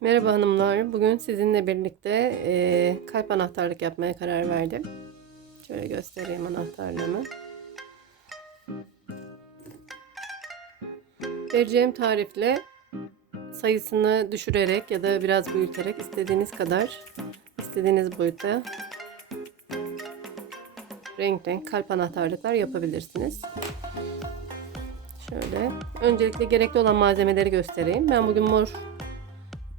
Merhaba hanımlar. Bugün sizinle birlikte kalp anahtarlık yapmaya karar verdim. Şöyle göstereyim anahtarlığımı. Vereceğim tarifle sayısını düşürerek ya da biraz büyüterek istediğiniz kadar, istediğiniz boyutta renk kalp anahtarlıklar yapabilirsiniz. Şöyle. Öncelikle gerekli olan malzemeleri göstereyim. Ben bugün mor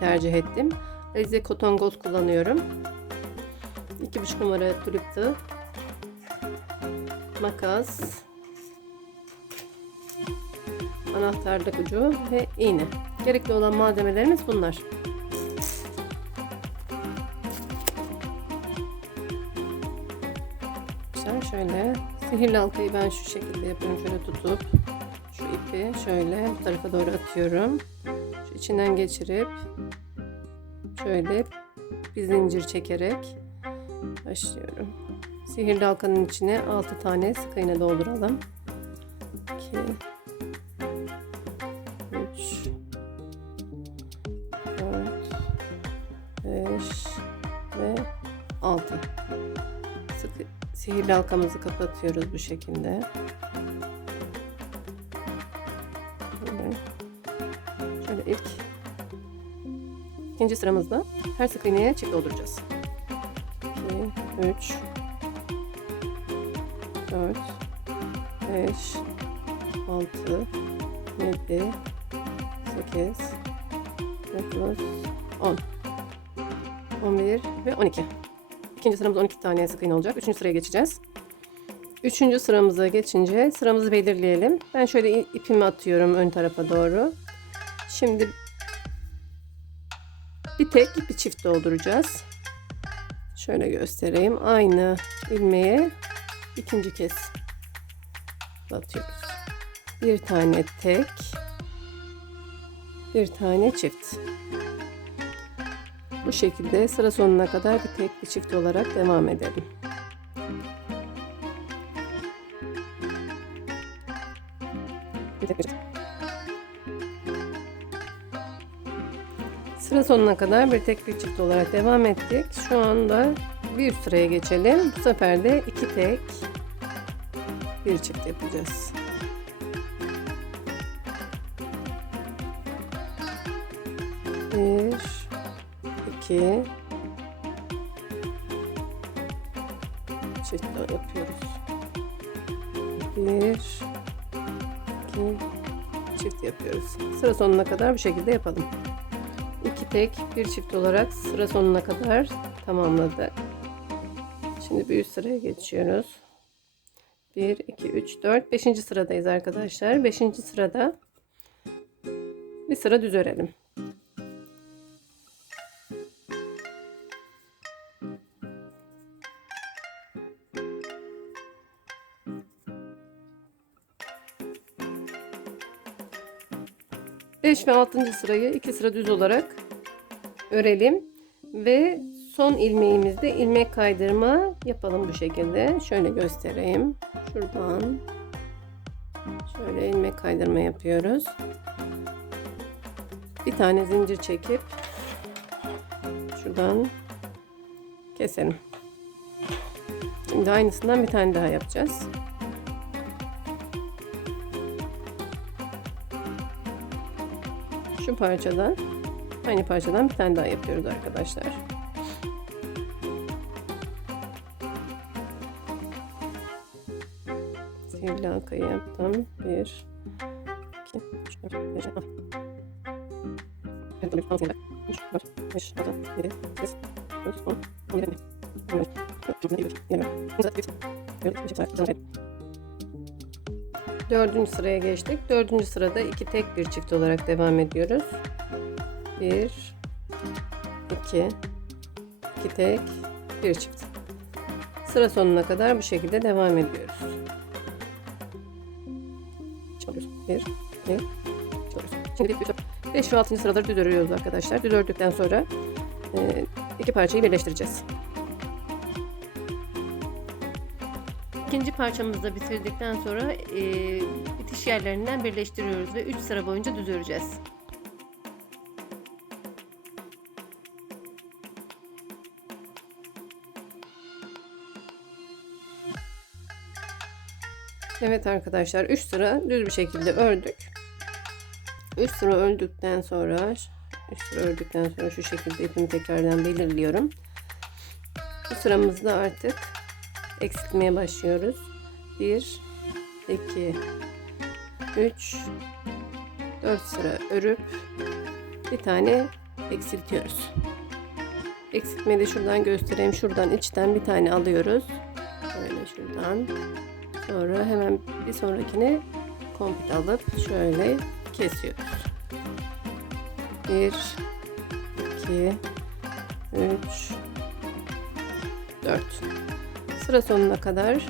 tercih ettim. Alize Cotton Gold kullanıyorum. 2,5 numara tulip tığ, makas, anahtarlık ucu ve iğne. Gerekli olan malzemelerimiz bunlar. Şöyle sihirli halkayı ben şu şekilde yapıyorum. Şöyle tutup şu ipi şöyle bu tarafa doğru atıyorum. Şu içinden geçirip şöyle bir zincir çekerek başlıyorum. Sihirli halkanın içine 6 tane sık iğne dolduralım. 2 3 4 5 ve 6. Sihirli halkamızı kapatıyoruz bu şekilde. Şöyle ikinci sıramızda her sık iğneye çift dolduracağız. 2 3 4 5 6 7 8 9 10 11 ve 12. İkinci sıramız 12 tane sık iğne olacak. Üçüncü sıraya geçeceğiz. Üçüncü sıramıza geçince sıramızı belirleyelim. Ben şöyle ipimi atıyorum ön tarafa doğru. Şimdi bir tek bir çift dolduracağız. Şöyle göstereyim. Aynı ilmeğe ikinci kez batıyoruz. Bir tane tek, bir tane çift. Bu şekilde sıra sonuna kadar bir tek bir çift olarak devam edelim. Sıra sonuna kadar bir tek bir çift olarak devam ettik. Şu anda bir üst sıraya geçelim. Bu sefer de iki tek bir çift yapacağız. Bir, iki, çift yapıyoruz. Bir, iki, çift yapıyoruz. Sıra sonuna kadar bu şekilde yapalım. İki tek bir çift olarak sıra sonuna kadar tamamladık. Şimdi bir üst sıraya geçiyoruz. 1 2 3 4 5. sıradayız arkadaşlar. 5. sırada bir sıra düz örelim. Beş ve 6. sırayı 2 sıra düz olarak örelim ve son ilmeğimizde ilmek kaydırma yapalım bu şekilde. Şöyle göstereyim. Şuradan şöyle ilmek kaydırma yapıyoruz. Bir tane zincir çekip şuradan keselim. Şimdi aynısından bir tane daha yapacağız. Şu parçadan, aynı parçadan bir tane daha yapıyoruz arkadaşlar. Sihirli halkayı yaptım. 1 2 3 4 5 6 3 4 5 6 7 8 9 10 11 12 Dördüncü sıraya geçtik. Dördüncü sırada iki tek bir çift olarak devam ediyoruz. 1 2 2 tek bir çift. Sıra sonuna kadar bu şekilde devam ediyoruz. Çalıyoruz. 1 2 çalıyoruz. Şimdi 5 ve 6. sıraları düz örüyoruz arkadaşlar. Düz ördükten sonra iki parçayı birleştireceğiz. İkinci parçamızı da bitirdikten sonra bitiş yerlerinden birleştiriyoruz ve 3 sıra boyunca düz öreceğiz. Evet arkadaşlar, 3 sıra düz bir şekilde ördük. 3 sıra ördükten sonra şu şekilde ipimi tekrardan belirliyorum. Bu sıramızda artık eksiltmeye başlıyoruz. 1 2 3 4 sıra örüp bir tane eksiltiyoruz. Eksiltmeyi de şuradan göstereyim. Şuradan içten bir tane alıyoruz. Böyle şuradan. Sonra hemen bir sonrakine komple alıp şöyle kesiyoruz. 1 2 3 4 sıra sonuna kadar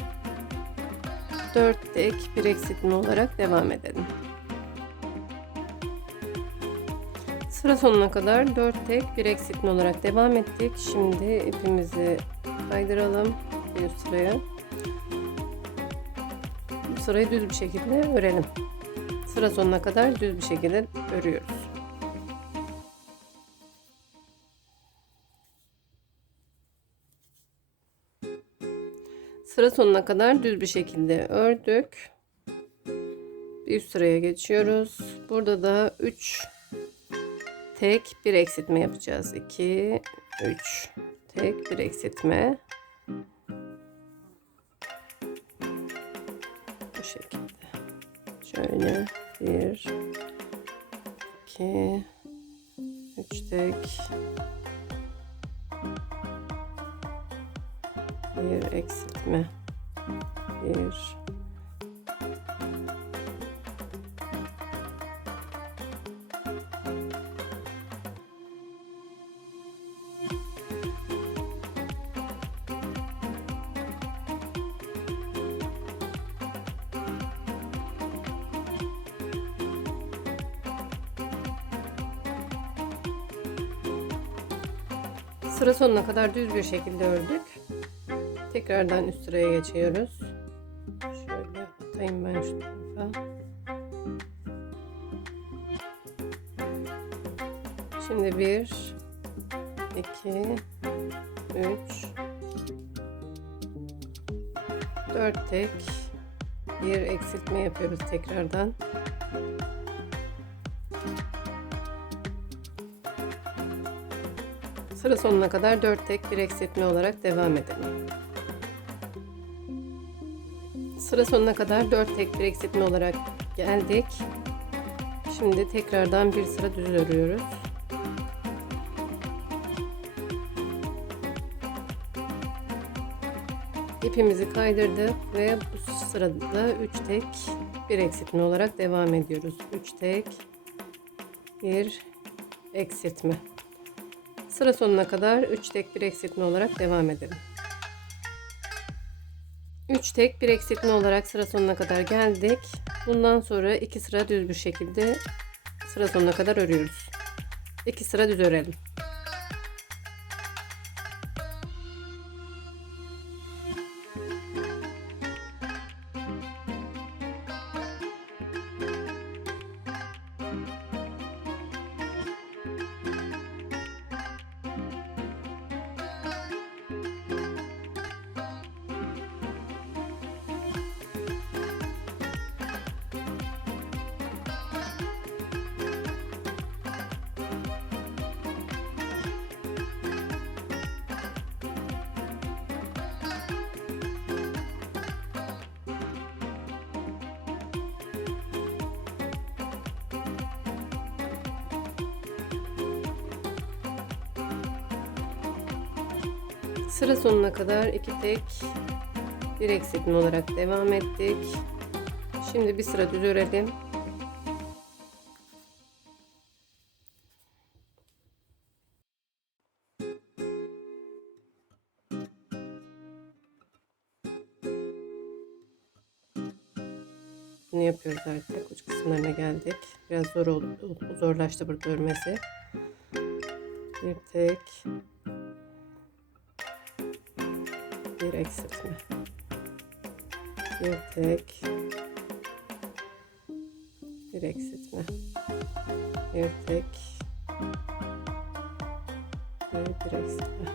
4 tek bir eksiltme olarak devam edelim. Sıra sonuna kadar 4 tek bir eksiltme olarak devam ettik. Şimdi ipimizi kaydıralım bir üst sıraya. Bu sırayı düz bir şekilde örelim. Sıra sonuna kadar düz bir şekilde örüyoruz. Sıra sonuna kadar düz bir şekilde ördük. Bir üst sıraya geçiyoruz. Burada da 3 tek bir eksiltme yapacağız. 2 3 tek bir eksiltme. Bu şekilde. Şöyle 1 2 3 tek bir eksiltme. 1 Sıra sonuna kadar düz bir şekilde ördük. Tekrardan üst sıraya geçiyoruz. Şöyle atayım ben şu tarafa. Şimdi 1 2 3 4 tek bir eksiltme yapıyoruz tekrardan. Sıra sonuna kadar 4 tek bir eksiltme olarak devam edelim. Sıra sonuna kadar 4 tek bir eksiltme olarak geldik. Şimdi tekrardan bir sıra düz örüyoruz. İpimizi kaydırdık ve bu sırada 3 tek bir eksiltme olarak devam ediyoruz. 3 tek bir eksiltme. Sıra sonuna kadar 3 tek bir eksiltme olarak devam edelim. 3 tek bir eksiltme olarak sıra sonuna kadar geldik. Bundan sonra 2 sıra düz bir şekilde sıra sonuna kadar örüyoruz. 2 sıra düz örelim. Sıra sonuna kadar 2 tek bir eksiltme olarak devam ettik. Şimdi bir sıra düz örelim. Bunu yapıyoruz artık. Uç kısımlarına geldik. Biraz zor oldu. Zorlaştı burada örmesi. Bir tek bir eksiltme. Bir tek bir eksiltme. Bir tek bir eksiltme.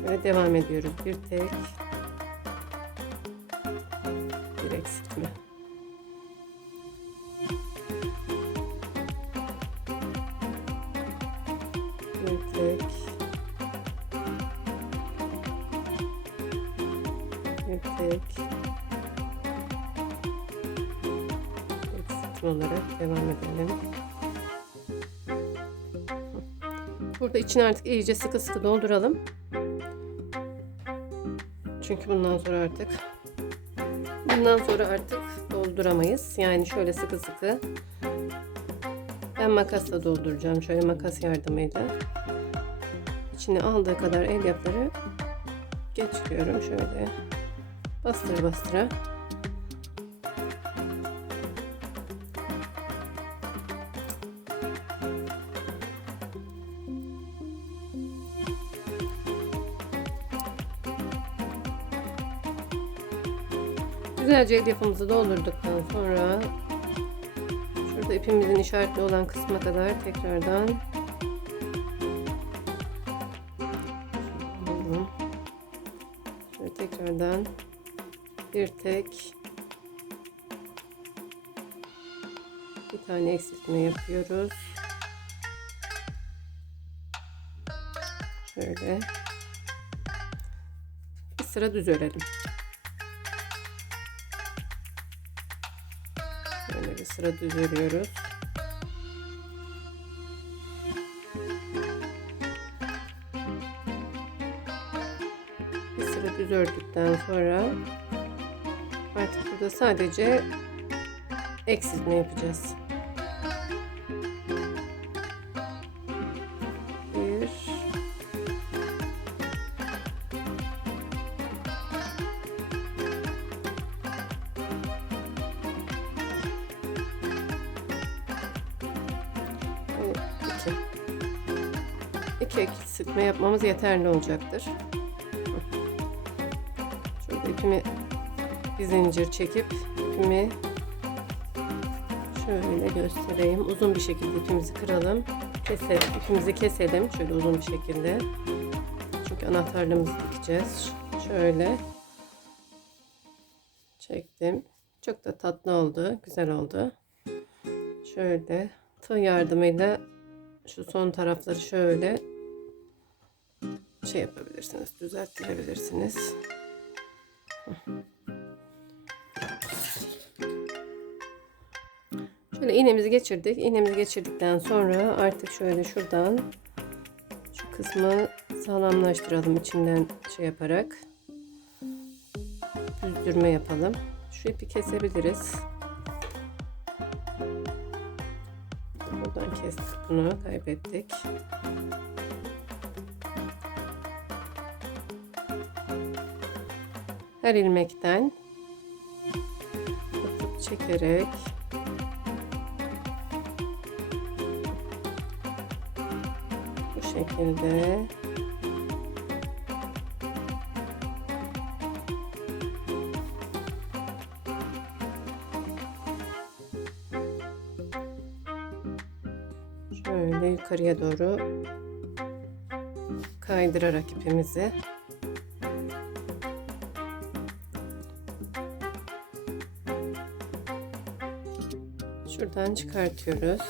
Şöyle devam ediyoruz. Bir tek eksiltme. Bir tek, bir tek eksiltme olarak devam edelim. Burada içine artık iyice sıkı sıkı dolduralım. Çünkü bundan sonra artık dolduramayız. Yani şöyle sıkı sıkı. Ben makasla dolduracağım. Şöyle makas yardımıyla. İçine aldığı kadar elyafları geçiriyorum. Şöyle bastıra bastıra. Güzelce elyafımızı doldurduktan sonra şurada ipimizin işaretli olan kısma kadar tekrardan şöyle tekrardan bir tek bir tane eksiltme yapıyoruz. Şöyle bir sıra düz örelim. Böyle bir sıra düz örüyoruz. Bir sıra düz ördükten sonra artık burada sadece eksiltme yapacağız. Bir, iki eksiltme yapmamız yeterli olacaktır. Şurada ipimi bir zincir çekip ipimi şöyle göstereyim. Uzun bir şekilde ipimizi kıralım. İpimizi keselim. Şöyle uzun bir şekilde. Çünkü anahtarlığımızı dikeceğiz. Şöyle çektim. Çok da tatlı oldu. Güzel oldu. Şöyle tığ yardımıyla şu son tarafları şöyle yapabilirsiniz. Düzelttirebilirsiniz. Şöyle iğnemizi geçirdik. İğnemizi geçirdikten sonra artık şöyle şuradan şu kısmı sağlamlaştıralım içinden yaparak. Düzdürme yapalım. Şu ipi kesebiliriz. Buradan kestik, bunu kaybettik. Her ilmekten tutup çekerek bu şekilde şöyle yukarıya doğru kaydırarak ipimizi şuradan çıkartıyoruz.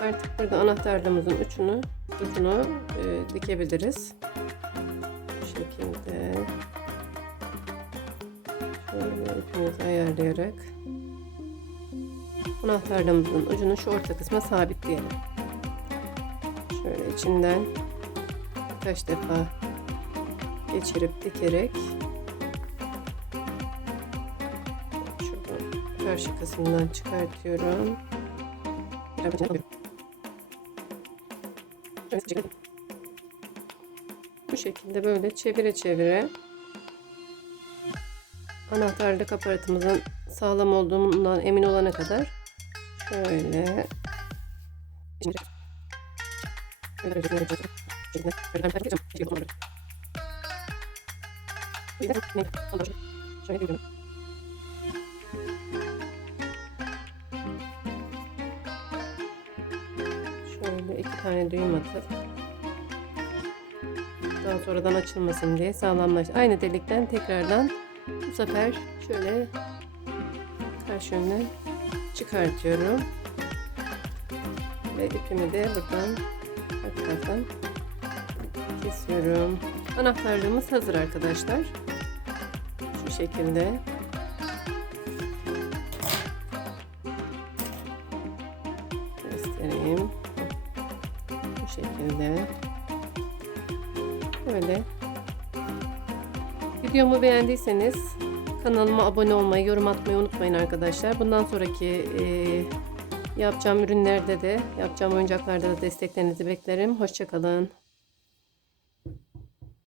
Artık burada anahtarlığımızın ucunu dikebiliriz. Bu şekilde şöyle ipimizi ayarlayarak anahtarlığımızın ucunu şu orta kısma sabitleyelim. Şöyle içinden birkaç defa geçirip dikerek şuradan karşı kısmından çıkartıyorum. Bu şekilde böyle çevire çevire anahtarlık aparatımızın sağlam olduğundan emin olana kadar şöyle şöyle iki tane düğüm atıp daha sonradan açılmasın diye sağlamlaş. Aynı delikten tekrardan bu sefer şöyle ters yönüne çıkartıyorum. Ve ipimi de buradan arka taraftan kesiyorum. Anahtarlığımız hazır arkadaşlar. Şu şekilde. Göstereyim. Bu şekilde. Böyle. Videomu beğendiyseniz kanalıma abone olmayı, yorum atmayı unutmayın arkadaşlar. Bundan sonraki yapacağım ürünlerde de, yapacağım oyuncaklarda da desteklerinizi beklerim. Hoşça kalın.